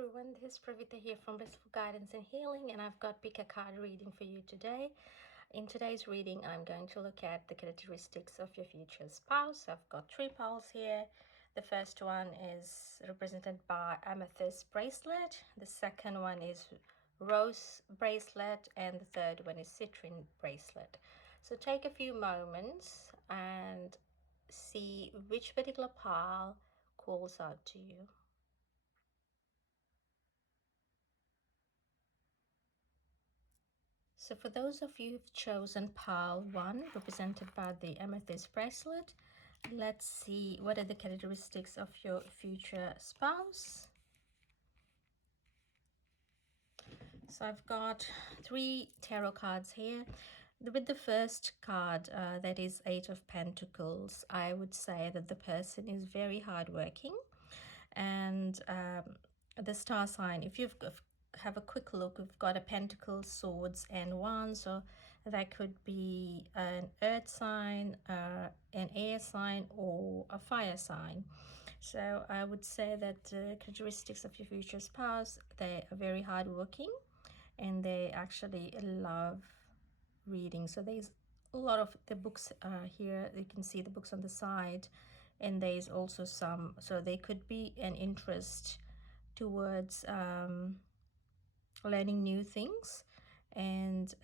everyone, this is Pravita here from Blissful Guidance and Healing, and I've got pick a card reading for you today. In today's reading, I'm going to look at the characteristics of your future spouse. I've got three piles here. The first one is represented by amethyst bracelet. The second one is rose bracelet, and the third one is citrine bracelet. So take a few moments and see which particular pile calls out to you. So for those of you who've chosen pile 1, represented by the amethyst bracelet, let's see what are the characteristics of your future spouse. So I've got 3 tarot cards here. With the first card, that is 8 of Pentacles, I would say that the person is very hardworking. And the star sign, if you've have a quick look, we've got a pentacle, swords, and wands. So that could be an earth sign, an air sign, or a fire sign. So I would say that the characteristics of your future spouse, they are very hardworking and they actually love reading. So there's a lot of the books here. You can see the books on the side, and there's also some, so they could be an interest towards learning new things. And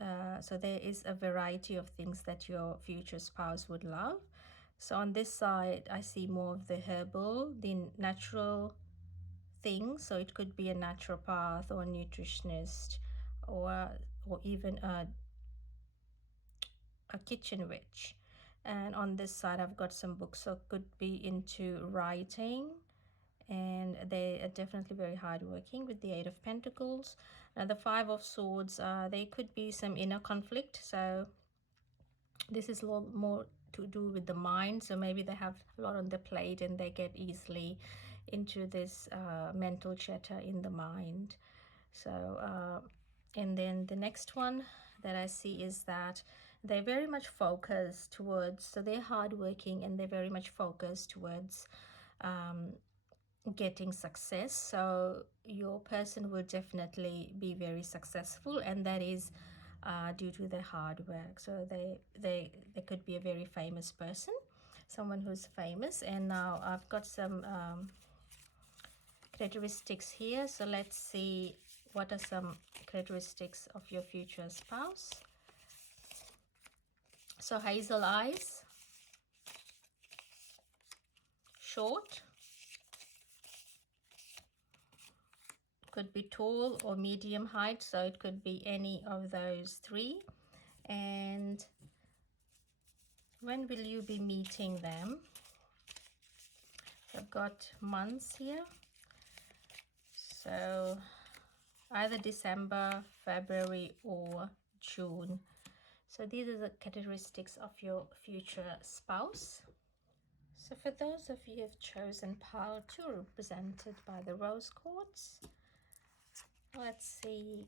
so there is a variety of things that your future spouse would love. So on this side, I see more of the herbal, the natural things. So it could be a naturopath or a nutritionist, or even a kitchen witch. And on this side, I've got some books, so could be into writing, and they are definitely very hardworking with the 8 of Pentacles. Now the 5 of Swords, there could be some inner conflict. So this is a lot more to do with the mind. So maybe they have a lot on their plate and they get easily into this mental chatter in the mind. So and then the next one that I see is that they're very much focused towards, so they're hardworking and they're very much focused towards getting success. So your person will definitely be very successful, and that is due to their hard work. So they could be a very famous person, someone who's famous. And now I've got some characteristics here. So let's see what are some characteristics of your future spouse. So hazel eyes, short, could be tall or medium height, so it could be any of those 3. And when will you be meeting them? I've got months here, so either December, February, or June. So these are the characteristics of your future spouse. So for those of you who have chosen pile 2, represented by the rose quartz, let's see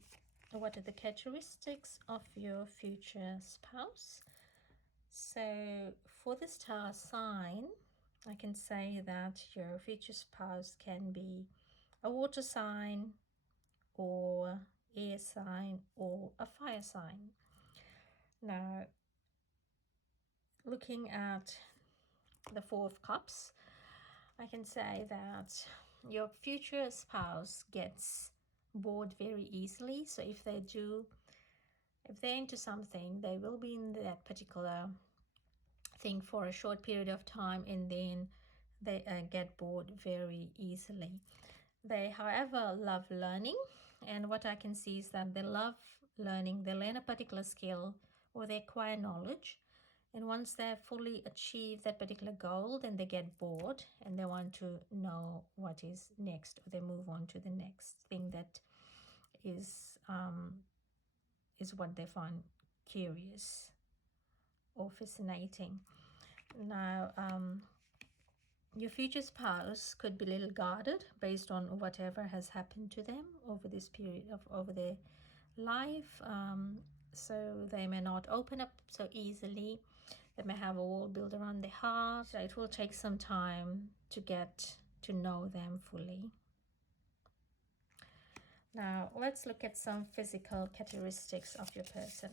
what are the characteristics of your future spouse. So for the star sign, I can say that your future spouse can be a water sign, or air sign, or a fire sign. Now, looking at the 4 of Cups, I can say that your future spouse gets bored very easily. So if they're into something, they will be in that particular thing for a short period of time, and then they get bored very easily. They, however, love learning, and what I can see is that they love learning. They learn a particular skill or they acquire knowledge, and once they fully achieve that particular goal, then they get bored and they want to know what is next, or they move on to the next thing that is what they find curious or fascinating. Now, your future spouse could be a little guarded based on whatever has happened to them over this period of over their life. So they may not open up so easily. They may have a wall built around their heart. So it will take some time to get to know them fully. Now, let's look at some physical characteristics of your person.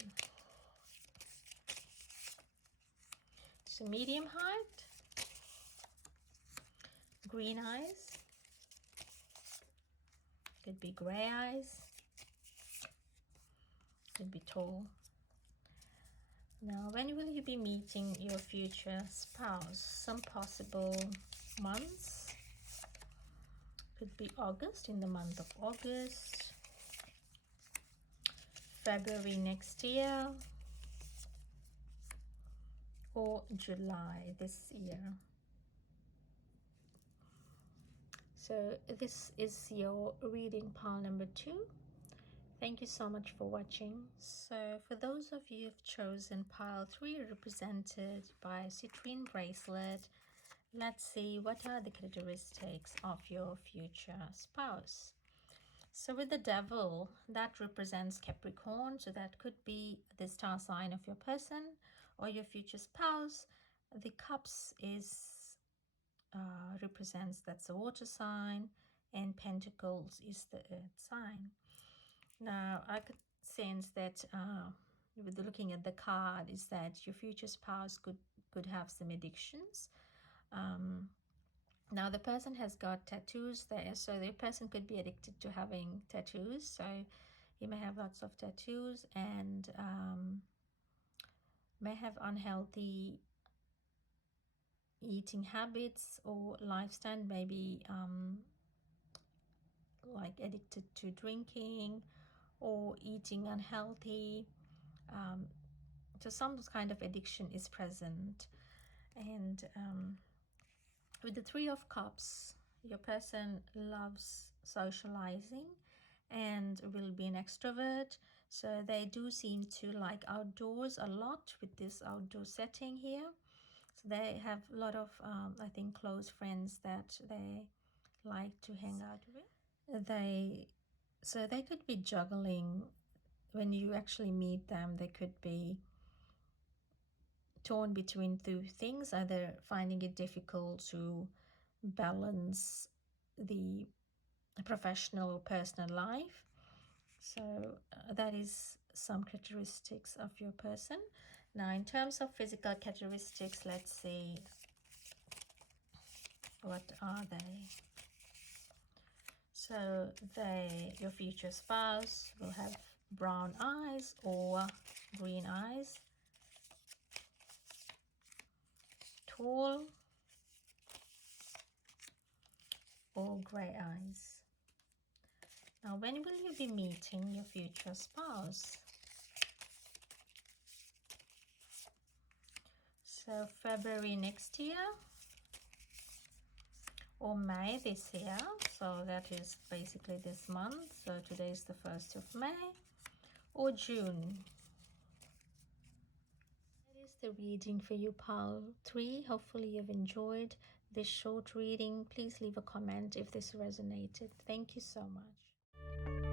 So, medium height, green eyes, could be gray eyes, could be tall. Now, when will you be meeting your future spouse? Some possible months. Could be August, in the month of August, February next year, or July this year. So this is your reading pile number 2. Thank you so much for watching. So for those of you who've chosen pile 3, represented by citrine bracelet, let's see what are the characteristics of your future spouse. So with the devil, that represents Capricorn, so that could be the star sign of your person or your future spouse. The cups is represents, that's a water sign, and pentacles is the earth sign. Now I could sense that with looking at the card is that your future spouse could have some addictions. Now the person has got tattoos there, so the person could be addicted to having tattoos. So he may have lots of tattoos and may have unhealthy eating habits or lifestyle, maybe like addicted to drinking or eating unhealthy. So some kind of addiction is present. And with the 3 of Cups, your person loves socializing and will be an extrovert. So they do seem to like outdoors a lot with this outdoor setting here. So they have a lot of, I think, close friends that they like to hang out with. So they could be juggling. When you actually meet them, they could be torn between 2 things, either finding it difficult to balance the professional or personal life. So that is some characteristics of your person. Now in terms of physical characteristics, let's see, what are they? So your future spouse will have brown eyes or green eyes, tall or gray eyes. Now, when will you be meeting your future spouse? So February next year or May this year. So that is basically this month. So today is the 1st of May, or June. That is the reading for you, pile 3. Hopefully you've enjoyed this short reading. Please leave a comment if this resonated. Thank you so much.